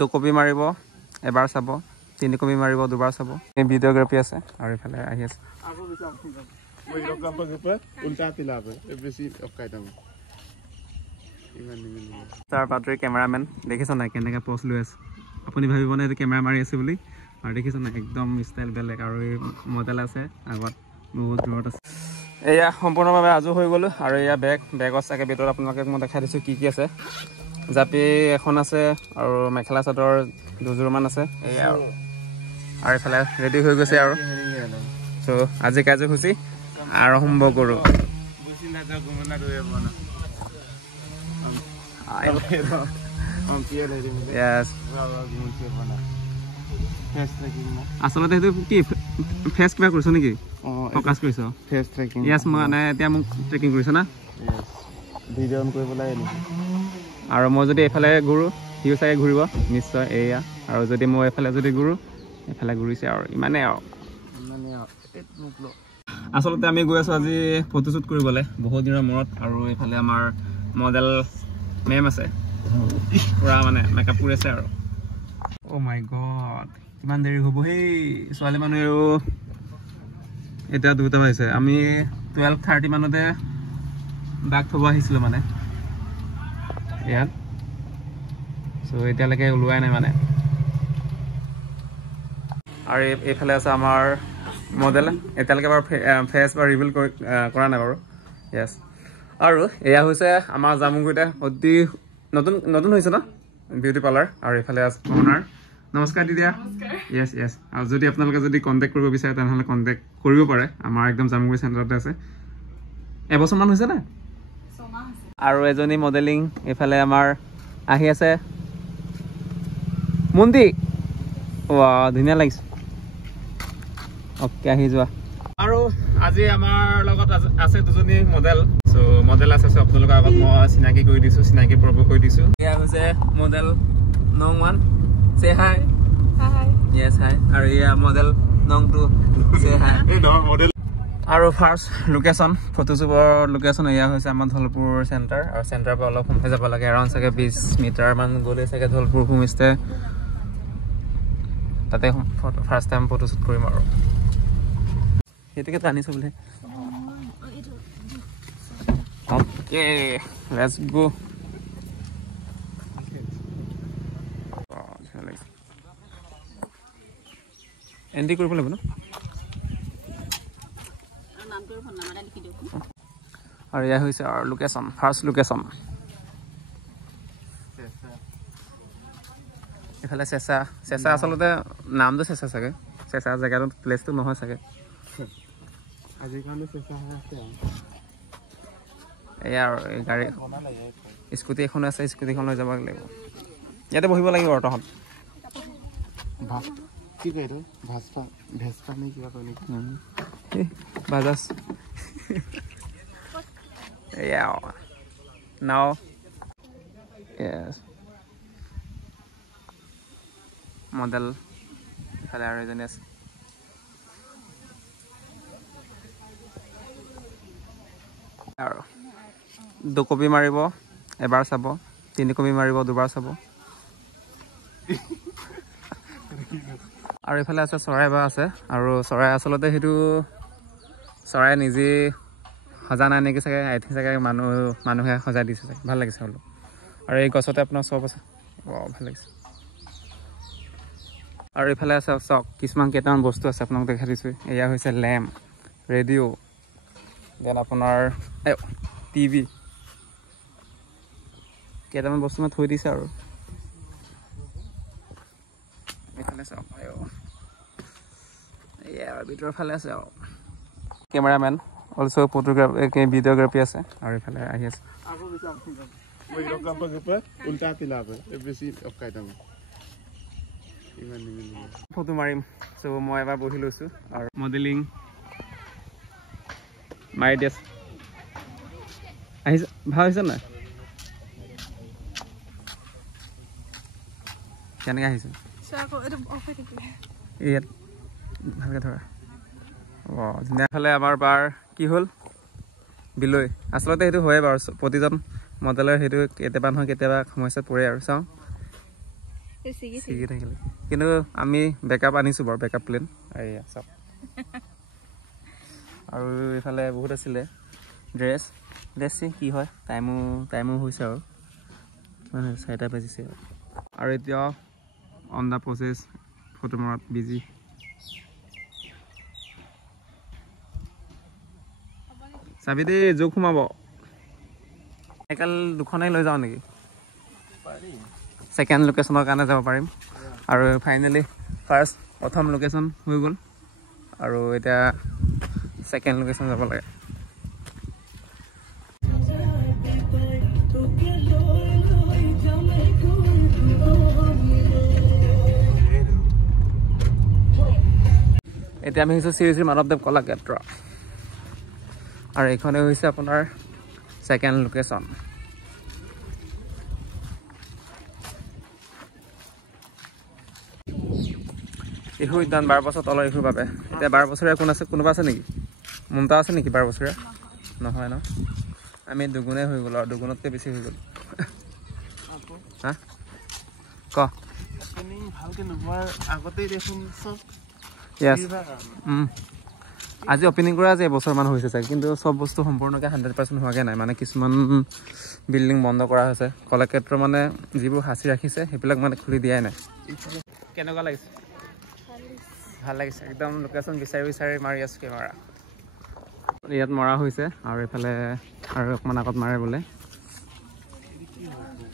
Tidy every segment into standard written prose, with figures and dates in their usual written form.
2 copy মাৰিব এবাৰ চাব 3 কপি মাৰিব দুবাৰ চাব এই ভিডিওগ্ৰাফি আছে আৰু ইফালে আহি আছে তাৰ পাত্ৰী কেমেৰামেন দেখিছ নাই কেনেকৈ পোজ লৈ আছে আপুনি ভাবিব নে এইটো কেমেৰা মাৰি আছে বুলি আৰু দেখিছ নাই একদম ষ্টাইল বেলেগ আৰু এই মডেল আছে আগত বহুত দূৰত আছে এয়া সম্পূৰ্ণভাৱে আজু হৈ গ'লো আৰু এয়া বেগত চাগে ভিতৰত আপোনালোকে মই দেখাই দিছোঁ কি আছে জাপি এখন আছে আৰু মেখেলা চাদৰ দুযোৰমান আছে এয়া আৰু এইফালে ৰেডি হৈ গৈছে আৰু চ' আজি কাৰ্যসূচী আৰম্ভ কৰোঁ আচলতে সেইটো কি ফেচ কিবা কৰিছ নেকি ফ'কাছ কৰিছ ফেচ ট্ৰেকিং য়েছ মানে এতিয়া মোক ট্ৰেকিং কৰিছ না ভিডিঅ' অন কৰিবলৈ আৰু মই যদি এইফালে ঘূৰোঁ সিও চাগে ঘূৰিব নিশ্চয় এয়া আৰু যদি মই এইফালে যদি ঘূৰোঁ এইফালে ঘূৰিছে আৰু ইমানেই আৰু আচলতে আমি গৈ আছোঁ আজি ফটোশ্বুট কৰিবলৈ বহুত দিনৰ মূৰত আৰু এইফালে আমাৰ মডেল মেম আছে পুৰা মানে মেকআপ কৰি আছে আৰু অ' মাই গড কিমান দেৰি হ'ব সেই ছোৱালী মানুহেও এতিয়া 2টা বাজিছে আমি 12:30 মানতে বাঘ থ'ব আহিছিলোঁ মানে ইয়াত চ' এতিয়ালৈকে ওলোৱাই নাই মানে আৰু এইফালে আছে আমাৰ মডেল এতিয়ালৈকে বাৰু ফেচ বা ৰিভিল কৰা নাই বাৰু য়েছ আৰু এয়া হৈছে আমাৰ জামুগুৰিতে অতি নতুন হৈছে ন বিউটি পাৰ্লাৰ আৰু এইফালে আছে অনাৰ নমস্কাৰ দিদিয়া য়েছ আৰু যদি আপোনালোকে যদি কণ্টেক্ট কৰিব বিচাৰে তেনেহ'লে কণ্টেক্ট কৰিব পাৰে আমাৰ একদম জামুগুৰি চেণ্টাৰতে আছে এবছৰমান হৈছে নে আৰু এজনী মডেলিং এইফালে আমাৰ আহি আছে মন্দি ধুনীয়া লাগিছে অ'কে আহি যোৱা আৰু আজি আমাৰ লগত আছে দুজনী মডেল চ' মডেল আছে আপোনালোকৰ আগত মই চিনাকি কৰি দিছোঁ চিনাকি পৰ্ব কৰি দিছোঁ এয়া হৈছে মডেল নং 1 চে হাই য়েছ হাই আৰু এয়া মডেল নং 2 চে হাই আৰু ফাৰ্ষ্ট লোকেশ্যন ফটোশ্বুটৰ লোকেশ্যন এয়া হৈছে আমাৰ ধলপুৰ চেণ্টাৰ আৰু চেণ্টাৰৰ পৰা অলপ সোমাই যাব লাগে এৰাউণ্ড চাগে 20 মিটাৰমান গ'লে চাগে ধলপুৰ হোমষ্টে তাতে ফাৰ্ষ্ট টাইম ফটোশ্বুট কৰিম আৰু সেইটোকে টানিছোঁ বোলে অ'কে লেটছ গো এণ্ট্ৰি কৰিব লাগিব ন আৰু এয়া হৈছে আৰু লোকেশ্যন ফাৰ্ষ্ট লোকেশ্যন এইফালে চেঁচা আচলতে নামটো চেঁচা চাগে চেঁচা জেগাটো প্লেচটো নহয় চাগে এয়া আৰু এই গাড়ী স্কুটি এখন আছে স্কুটিখন লৈ যাব লাগিব ইয়াতে বহিব লাগিব আৰু তহঁত কি কয় এইটো ভেস্পা নে কিবা কয় নেকি বাজাজ এয়া নাও য়েছ মডেল ইফালে আৰু এজনী আছে আৰু 2 কপি মাৰিব এবাৰ চাব 3 কপি মাৰিব দুবাৰ চাব আৰু এইফালে আছে চৰাই বা আছে আৰু চৰাই আচলতে সেইটো চৰাই নিজে সজা নাই নেকি চাগে আই থিংক চাগে মানুহে সজাই দিছে চাগে ভাল লাগিছে হ'লেও আৰু এই গছতে আপোনাৰ চব আছে ভাল লাগিছে আৰু এইফালে আছে চাওক কিছুমান কেইটামান বস্তু আছে আপোনাক দেখাই দিছোঁ এয়া হৈছে লেম্প ৰেডিঅ' দেন আপোনাৰ টিভি কেইটামান বস্তু মই থৈ দিছে আৰু এইফালে চাওক এয়া ভিতৰৰ ফালে আছে আৰু কেমেৰামেন অলছ' ফটোগ্ৰাফি ভিডিঅ'গ্ৰাফি আছে আৰু এইফালে আহি আছে ফটো মাৰিম চ' মই এবাৰ বহি লৈছোঁ আৰু মডেলিং মাৰি দি আছে আহিছে ভাল হৈছে নাই কেনেকৈ আহিছে ইয়াত ভালকৈ ধৰা ধুনীয়াফালে আমাৰ বাৰ কি হ'ল বিলৈ আচলতে সেইটো হয়ে বাৰু প্ৰতিজন মডেলৰ সেইটো কেতিয়াবা নহয় কেতিয়াবা সমস্যাত পৰে আৰু চাওঁ ছিগি থাকিলে কিন্তু আমি বেকআপ আনিছোঁ বাৰু বেকআপ প্লেন এয়া চাওক আৰু এইফালে বহুত আছিলে ড্ৰেছ কি হয় টাইমো হৈছে আৰু 4টা বাজিছে আৰু এতিয়া অন দ্য প্ৰচেছ ফটো মৰাত বিজি চাবি দেই জোক সোমাব চাইকেল দুখনেই লৈ যাওঁ নেকি ছেকেণ্ড লোকেশ্যনৰ কাৰণে যাব পাৰিম আৰু ফাইনেলি প্ৰথম লোকেশ্যন হৈ গ'ল আৰু এতিয়া ছেকেণ্ড লোকেশ্যন যাব লাগে এতিয়া আমি হৈছোঁ শ্ৰী মাধৱদেৱ কলাক্ষেত্ৰ আৰু এইখনে হৈছে আপোনাৰ ছেকেণ্ড লোকেশ্যন শিশু উদ্যান 12 বছৰ তলৰ শিশুৰ বাবে এতিয়া 12 বছৰীয়া কোনোবা আছে নেকি মুমতা আছে নেকি 12 বছৰীয়া নহয় ন আমি দুগুণেই হৈ গ'লো আৰু দুগুণতকৈ বেছি হৈ গ'ল হা ক আজি অপেনিং কৰা আজি এবছৰমান হৈছে চাগে কিন্তু চব বস্তু সম্পূৰ্ণকৈ 100% হোৱাকৈ নাই মানে কিছুমান বিল্ডিং বন্ধ কৰা হৈছে কলাক্ষেত্ৰ মানে যিবোৰ সাঁচি ৰাখিছে সেইবিলাক মানে খুলি দিয়াই নাই কেনেকুৱা লাগিছে ভাল লাগিছে একদম লোকেশ্যন বিচাৰি মাৰি আছোঁ কেমেৰা ইয়াত মৰা হৈছে আৰু এইফালে আৰু অকণমান আগত মাৰে বোলে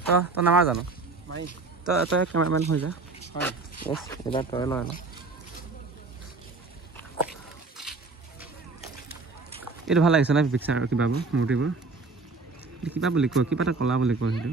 তই নামাৰ জানো তই কেমেৰামেন হৈ যা য়েছ এইবাৰ তই লয় ন এইটো ভাল লাগিছে নাই পিকচাৰ কিবাবোৰ মূৰ্তিবোৰ কিবা বুলি কয় কিবা এটা কলা বুলি কয় সেইটো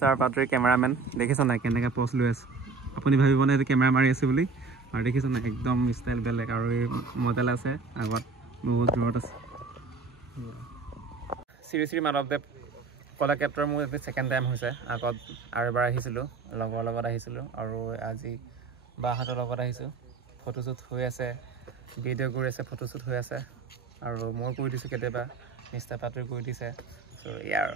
তাৰ বাতৰি কেমেৰামেন দেখিছ নাই কেনেকৈ প'জ লৈ আছে আপুনি ভাবিব নে এইটো কেমেৰা মাৰি আছে বুলি আৰু দেখিছ নাই একদম ষ্টাইল বেলেগ আৰু এই মডেল আছে আগত বহুত দূৰত আছে শ্ৰী মাধৱদেৱ কলাক্ষেত্ৰৰ মোৰ এইটো ছেকেণ্ড টাইম হৈছে আগত আৰু এবাৰ আহিছিলোঁ লগৰ লগত আহিছিলোঁ আৰু আজি বাহঁতৰ লগত আহিছোঁ ফটোশ্বুট হৈ আছে ভিডিঅ' কৰি আছে ফটোশ্বুট হৈ আছে আৰু মই কৰি দিছোঁ কেতিয়াবা মিষ্টাৰ পাত্ৰই কৰি দিছে চ' ইয়াৰ